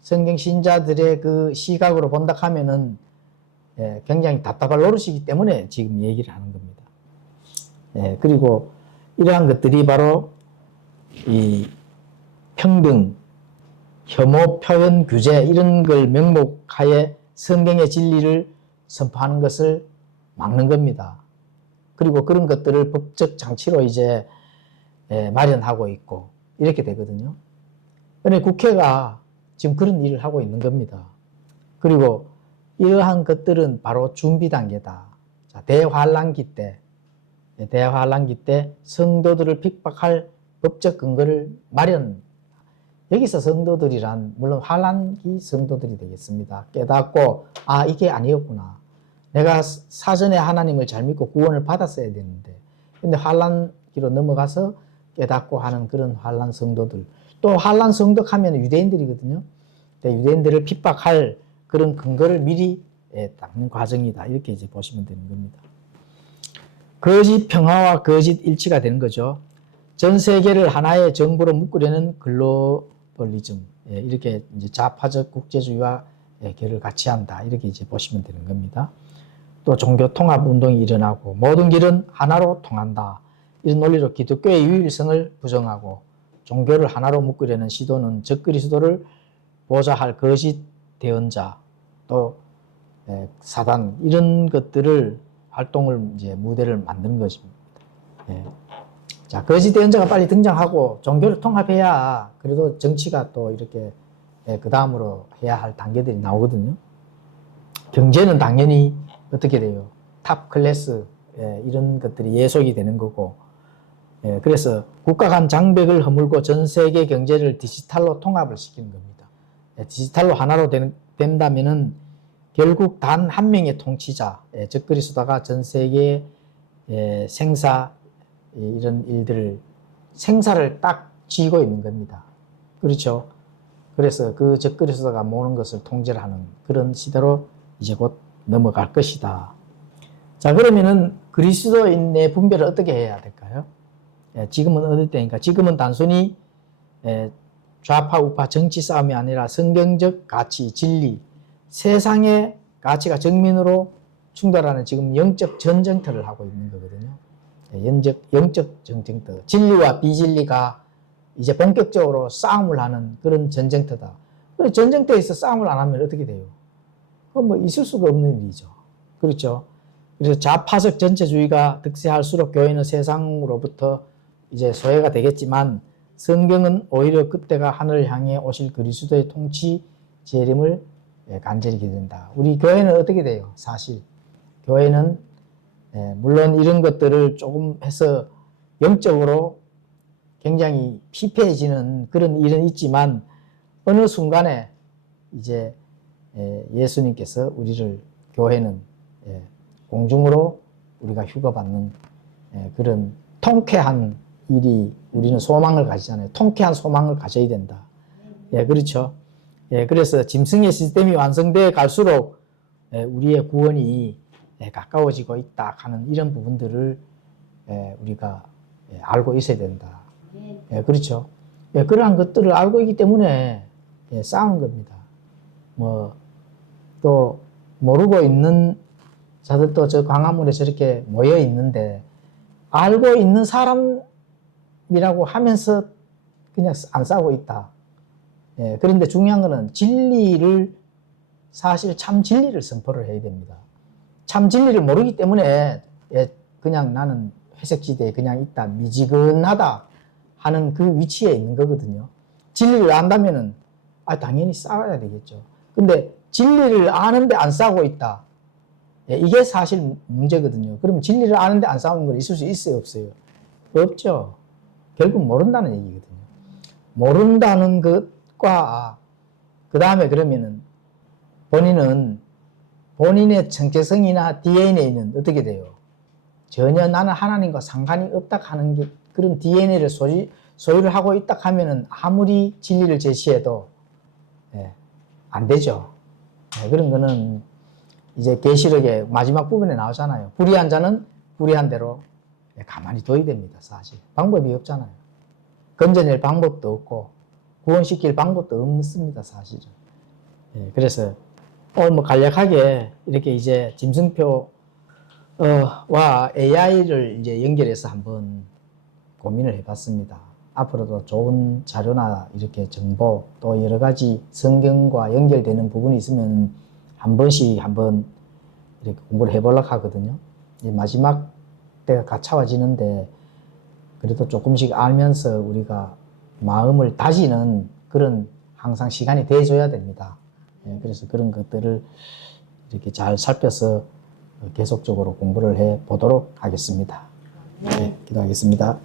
성경 신자들의 그 시각으로 본다 하면은 굉장히 답답할 노릇이기 때문에 지금 얘기를 하는 겁니다. 그리고 이러한 것들이 바로 이 평등, 혐오 표현 규제 이런 걸 명목하에 성경의 진리를 선포하는 것을 막는 겁니다. 그리고 그런 것들을 법적 장치로 이제 마련하고 있고 이렇게 되거든요. 그런데 국회가 지금 그런 일을 하고 있는 겁니다. 그리고 이러한 것들은 바로 준비 단계다. 자, 대환란기 때 성도들을 핍박할 법적 근거를 마련. 여기서 성도들이란 물론 환란기 성도들이 되겠습니다. 깨닫고 이게 아니었구나. 내가 사전에 하나님을 잘 믿고 구원을 받았어야 되는데 근데 환란기로 넘어가서 깨닫고 하는 그런 환란 성도들. 또 환란 성덕하면 유대인들이거든요. 유대인들을 핍박할 그런 근거를 미리 닦는 과정이다. 이렇게 이제 보시면 되는 겁니다. 거짓 평화와 거짓 일치가 되는 거죠. 전 세계를 하나의 정부로 묶으려는 글로벌리즘. 이렇게 이제 좌파적 국제주의와 결을 같이 한다. 이렇게 이제 보시면 되는 겁니다. 또 종교 통합 운동이 일어나고 모든 길은 하나로 통한다. 이런 논리로 기독교의 유일성을 부정하고 종교를 하나로 묶으려는 시도는 적그리스도를 보좌할 거짓 대언자 또 사단 이런 것들을 활동을 이제 무대를 만드는 것입니다. 자, 거짓 대언자가 빨리 등장하고 종교를 통합해야 그래도 정치가 또 이렇게 그 다음으로 해야 할 단계들이 나오거든요. 경제는 당연히 어떻게 돼요? 탑 클래스 이런 것들이 예속이 되는 거고 그래서 국가 간 장벽을 허물고 전 세계 경제를 디지털로 통합을 시키는 겁니다. 디지털로 하나로 된다면은 결국 단 한 명의 통치자, 적그리스도가 전 세계 생사 이런 일들을 생사를 딱 쥐고 있는 겁니다. 그렇죠? 그래서 그 적그리스도가 모든 것을 통제를 하는 그런 시대로 이제 곧 넘어갈 것이다. 자, 그러면은 그리스도인의 분별을 어떻게 해야 될까요? 지금은 어느 때입니까? 지금은 단순히 좌파 우파 정치 싸움이 아니라 성경적 가치, 진리, 세상의 가치가 정면으로 충돌하는 지금 영적 전쟁터를 하고 있는 거거든요. 영적 전쟁터. 진리와 비진리가 이제 본격적으로 싸움을 하는 그런 전쟁터다. 그래, 전쟁터에서 싸움을 안 하면 어떻게 돼요? 그건 뭐 있을 수가 없는 일이죠. 그렇죠? 그래서 좌파적 전체주의가 득세할수록 교회는 세상으로부터 이제 소외가 되겠지만 성경은 오히려 그때가 하늘을 향해 오실 그리스도의 통치 재림을 간절히 기도한다. 우리 교회는 어떻게 돼요? 사실 교회는 물론 이런 것들을 조금 해서 영적으로 굉장히 피폐해지는 그런 일은 있지만 어느 순간에 이제 예수님께서 우리를 교회는 공중으로 우리가 휴거받는 그런 통쾌한 일이 우리는 소망을 가지잖아요. 통쾌한 소망을 가져야 된다. 그렇죠. 그래서 짐승의 시스템이 완성돼 갈수록 우리의 구원이 가까워지고 있다 하는 이런 부분들을 우리가 알고 있어야 된다. 그렇죠. 그러한 것들을 알고 있기 때문에 싸우는 겁니다. 또 모르고 있는 자들도 저 광화문에 저렇게 모여 있는데 알고 있는 사람이라고 하면서 그냥 안 싸우고 있다. 그런데 중요한 거는 진리를 사실 참 진리를 선포를 해야 됩니다. 참 진리를 모르기 때문에 그냥 나는 회색지대에 그냥 있다, 미지근하다 하는 그 위치에 있는 거거든요. 진리를 안다면은 당연히 싸워야 되겠죠. 근데 진리를 아는데 안 싸우고 있다. 이게 사실 문제거든요. 그럼 진리를 아는데 안 싸우는 건 있을 수 있어요, 없어요? 없죠. 결국 모른다는 얘기거든요. 모른다는 것과 그 다음에 그러면은 본인은 본인의 정체성이나 DNA는 어떻게 돼요? 전혀 나는 하나님과 상관이 없다 하는 게 그런 DNA를 소유를 하고 있다 하면은 아무리 진리를 제시해도 안 되죠. 그런 거는 이제 계시록의 마지막 부분에 나오잖아요. 불의한 자는 불의한 대로 가만히 둬야 됩니다. 사실 방법이 없잖아요. 건져낼 방법도 없고 구원시킬 방법도 없습니다. 사실은. 그래서 오늘 간략하게 이렇게 이제 짐승표 와 AI를 이제 연결해서 한번 고민을 해봤습니다. 앞으로도 좋은 자료나 이렇게 정보 또 여러 가지 성경과 연결되는 부분이 있으면 한 번씩 한번 이렇게 공부를 해보려고 하거든요. 이제 마지막 때가 가차워지는데 그래도 조금씩 알면서 우리가 마음을 다지는 그런 항상 시간이 돼줘야 됩니다. 예, 그래서 그런 것들을 이렇게 잘 살펴서 계속적으로 공부를 해 보도록 하겠습니다. 네, 기도하겠습니다.